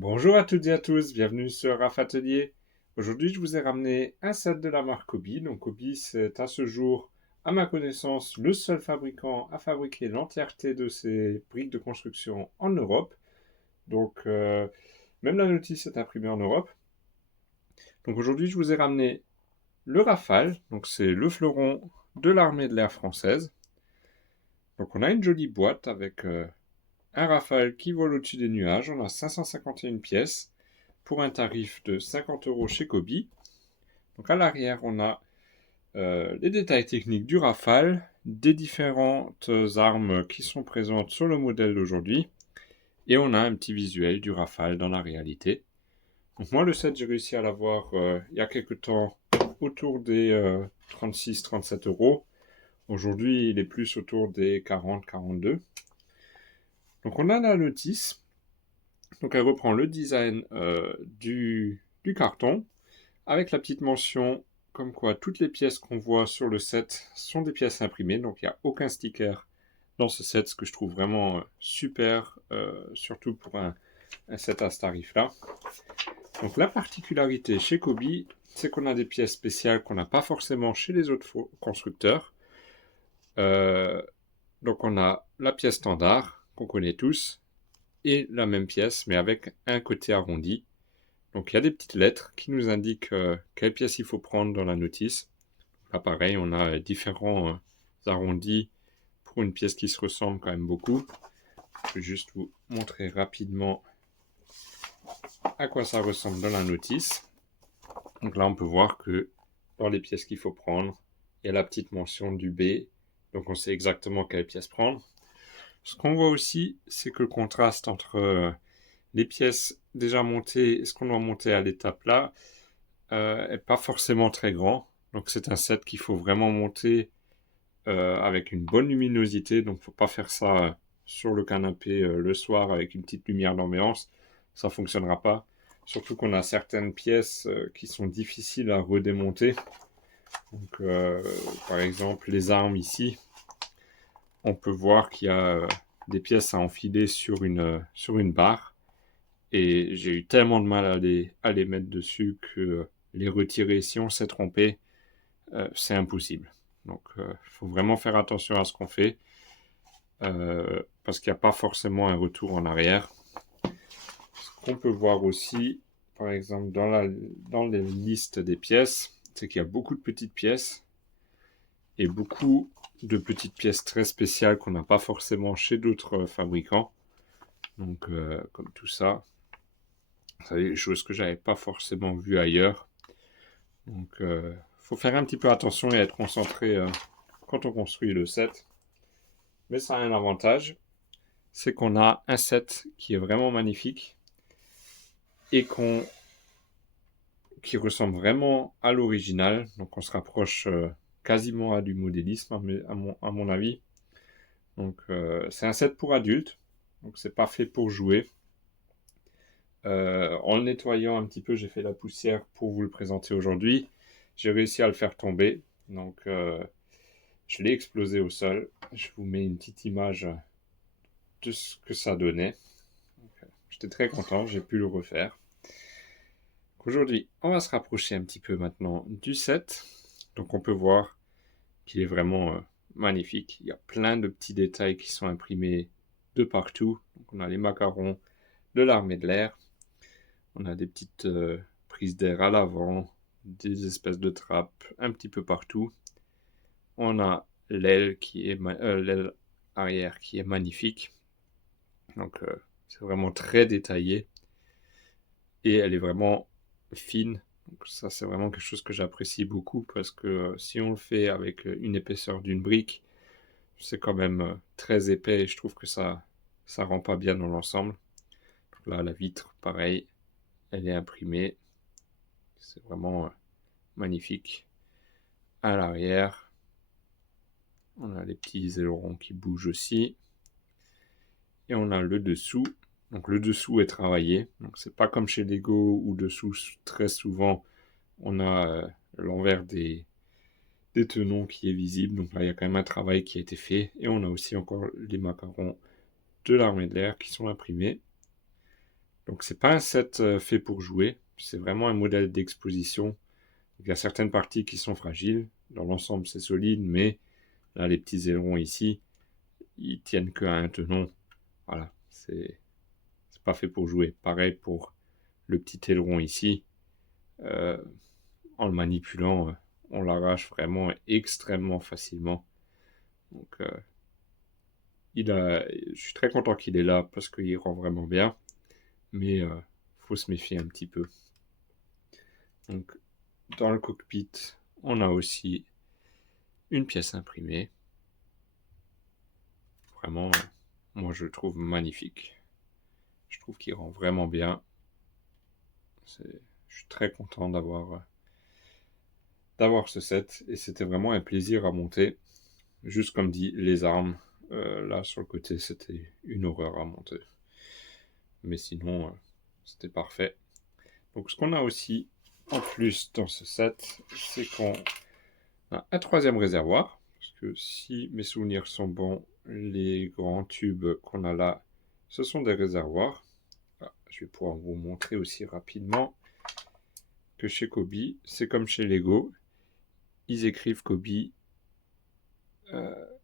Bonjour à toutes et à tous, bienvenue sur RAF Atelier. Aujourd'hui, je vous ai ramené un set de la marque Hobby. Donc Hobby, c'est à ce jour, à ma connaissance, le seul fabricant à fabriquer l'entièreté de ses briques de construction en Europe. Donc même la notice est imprimée en Europe. Donc aujourd'hui, je vous ai ramené le Rafale. Donc c'est le fleuron de l'armée de l'air française. Donc on a une jolie boîte avec un Rafale qui vole au-dessus des nuages. On a 551 pièces pour un tarif de 50 € chez Hobby. Donc à l'arrière, on a les détails techniques du Rafale, des différentes armes qui sont présentes sur le modèle d'aujourd'hui, et on a un petit visuel du Rafale dans la réalité. Donc moi, le set, j'ai réussi à l'avoir il y a quelques temps autour des 36-37 €. Aujourd'hui, il est plus autour des 40-42. Donc on a la notice. Donc elle reprend le design du carton, avec la petite mention comme quoi toutes les pièces qu'on voit sur le set sont des pièces imprimées, donc il n'y a aucun sticker dans ce set, ce que je trouve vraiment super, surtout pour un set à ce tarif-là. Donc la particularité chez Hobby, c'est qu'on a des pièces spéciales qu'on n'a pas forcément chez les autres constructeurs. Euh, donc on a la pièce standard, qu'on connaît tous, et la même pièce, mais avec un côté arrondi. Donc il y a des petites lettres qui nous indiquent quelle pièce il faut prendre dans la notice. Là pareil, on a différents arrondis pour une pièce qui se ressemble quand même beaucoup. Je vais juste vous montrer rapidement à quoi ça ressemble dans la notice. Donc là on peut voir que dans les pièces qu'il faut prendre, il y a la petite mention du B. Donc on sait exactement quelle pièce prendre. Ce qu'on voit aussi, c'est que le contraste entre les pièces déjà montées et ce qu'on doit monter à l'étape là, est pas forcément très grand. Donc c'est un set qu'il faut vraiment monter avec une bonne luminosité. Donc faut pas faire ça sur le canapé le soir avec une petite lumière d'ambiance. Ça fonctionnera pas. Surtout qu'on a certaines pièces qui sont difficiles à redémonter. Donc par exemple les armes ici, on peut voir qu'il y a des pièces à enfiler sur une barre. Et j'ai eu tellement de mal à les mettre dessus que les retirer si on s'est trompé, c'est impossible. Donc, il faut vraiment faire attention à ce qu'on fait, parce qu'il n'y a pas forcément un retour en arrière. Ce qu'on peut voir aussi, par exemple, dans les listes des pièces, c'est qu'il y a beaucoup de petites pièces et beaucoup de petites pièces très spéciales qu'on n'a pas forcément chez d'autres fabricants. Donc, comme tout ça, c'est des choses que j'avais pas forcément vues ailleurs. Donc, faut faire un petit peu attention et être concentré quand on construit le set. Mais ça a un avantage, c'est qu'on a un set qui est vraiment magnifique et qui ressemble vraiment à l'original. Donc, on se rapproche quasiment à du modélisme, à mon avis. Donc, c'est un set pour adultes. Donc, c'est pas fait pour jouer. En le nettoyant un petit peu, j'ai fait la poussière pour vous le présenter aujourd'hui. J'ai réussi à le faire tomber. Donc, je l'ai explosé au sol. Je vous mets une petite image de ce que ça donnait. J'étais très content, j'ai pu le refaire. Aujourd'hui, on va se rapprocher un petit peu maintenant du set. Donc on peut voir qu'il est vraiment magnifique. Il y a plein de petits détails qui sont imprimés de partout. Donc on a les macarons de l'armée de l'air. On a des petites prises d'air à l'avant, des espèces de trappes un petit peu partout. On a l'aile l'aile arrière qui est magnifique. Donc c'est vraiment très détaillé et elle est vraiment fine. Donc ça c'est vraiment quelque chose que j'apprécie beaucoup parce que si on le fait avec une épaisseur d'une brique, c'est quand même très épais et je trouve que ça rend pas bien dans l'ensemble. Donc là la vitre pareil, elle est imprimée. C'est vraiment magnifique. À l'arrière, on a les petits ailerons qui bougent aussi. Et on a le dessous. Donc le dessous est travaillé. Donc c'est pas comme chez Lego où dessous très souvent on a l'envers des tenons qui est visible. Donc là il y a quand même un travail qui a été fait. Et on a aussi encore les macarons de l'armée de l'air qui sont imprimés. Donc c'est pas un set fait pour jouer, c'est vraiment un modèle d'exposition. Il y a certaines parties qui sont fragiles, dans l'ensemble c'est solide, mais là les petits ailerons ici, ils tiennent qu'à un tenon. Voilà, c'est pas fait pour jouer. Pareil pour le petit aileron ici, en le manipulant, on l'arrache vraiment extrêmement facilement. Donc je suis très content qu'il est là parce qu'il rend vraiment bien, mais faut se méfier un petit peu. Donc dans le cockpit, on a aussi une pièce imprimée. Vraiment, moi je le trouve magnifique. Je trouve qu'il rend vraiment bien. Je suis très content d'avoir ce set et c'était vraiment un plaisir à monter. Juste comme dit, les armes, là sur le côté, c'était une horreur à monter. Mais sinon, c'était parfait. Donc ce qu'on a aussi en plus dans ce set, c'est qu'on a un troisième réservoir. Parce que si mes souvenirs sont bons, les grands tubes qu'on a là, ce sont des réservoirs. Ah, je vais pouvoir vous montrer aussi rapidement que chez Kobe, c'est comme chez Lego. Ils écrivent Kobe,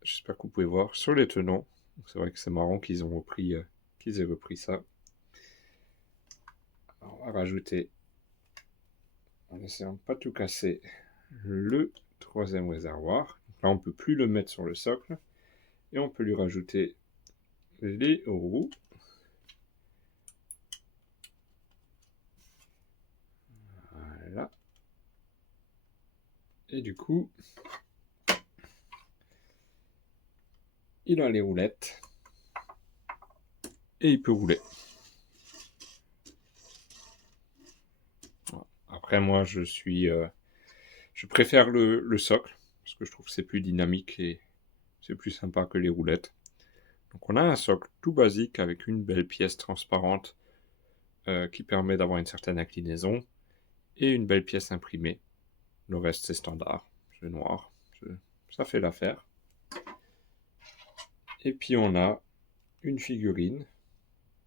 j'espère que vous pouvez voir, sur les tenons. C'est vrai que c'est marrant qu'ils aient repris ça. Alors, on va rajouter, en essayant de ne pas tout casser, le troisième réservoir. Donc là, on ne peut plus le mettre sur le socle. Et on peut lui rajouter les roues. Voilà. Et du coup, il a les roulettes. Et il peut rouler. Après, moi, je préfère le socle, parce que je trouve que c'est plus dynamique et c'est plus sympa que les roulettes. Donc on a un socle tout basique avec une belle pièce transparente qui permet d'avoir une certaine inclinaison et une belle pièce imprimée. Le reste c'est standard, c'est noir, ça fait l'affaire. Et puis on a une figurine.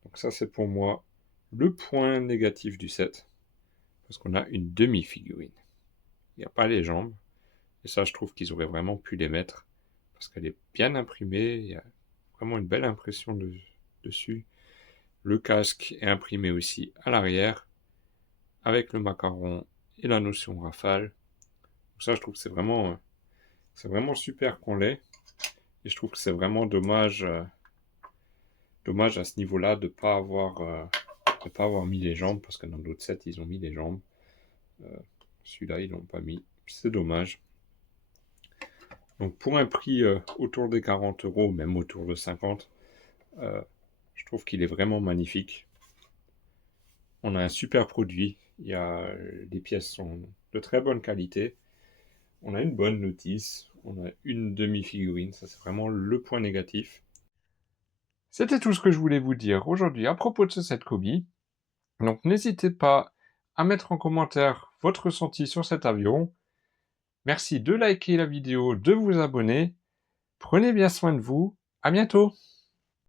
Donc ça c'est pour moi le point négatif du set, parce qu'on a une demi-figurine. Il n'y a pas les jambes, et ça je trouve qu'ils auraient vraiment pu les mettre, parce qu'elle est bien imprimée, il y a vraiment une belle impression dessus. Le casque est imprimé aussi à l'arrière, avec le macaron et la notion rafale. Donc ça je trouve que c'est vraiment super qu'on l'ait, et je trouve que c'est vraiment dommage à ce niveau-là de pas avoir mis les jambes, parce que dans d'autres sets ils ont mis les jambes. Celui-là ils l'ont pas mis, c'est dommage. Donc pour un prix autour des 40 €, même autour de 50, je trouve qu'il est vraiment magnifique. On a un super produit, les pièces sont de très bonne qualité, on a une bonne notice, on a une demi-figurine, ça c'est vraiment le point négatif. C'était tout ce que je voulais vous dire aujourd'hui à propos de ce set Kobe. Donc n'hésitez pas à mettre en commentaire votre ressenti sur cet avion. Merci de liker la vidéo, de vous abonner. Prenez bien soin de vous. À bientôt.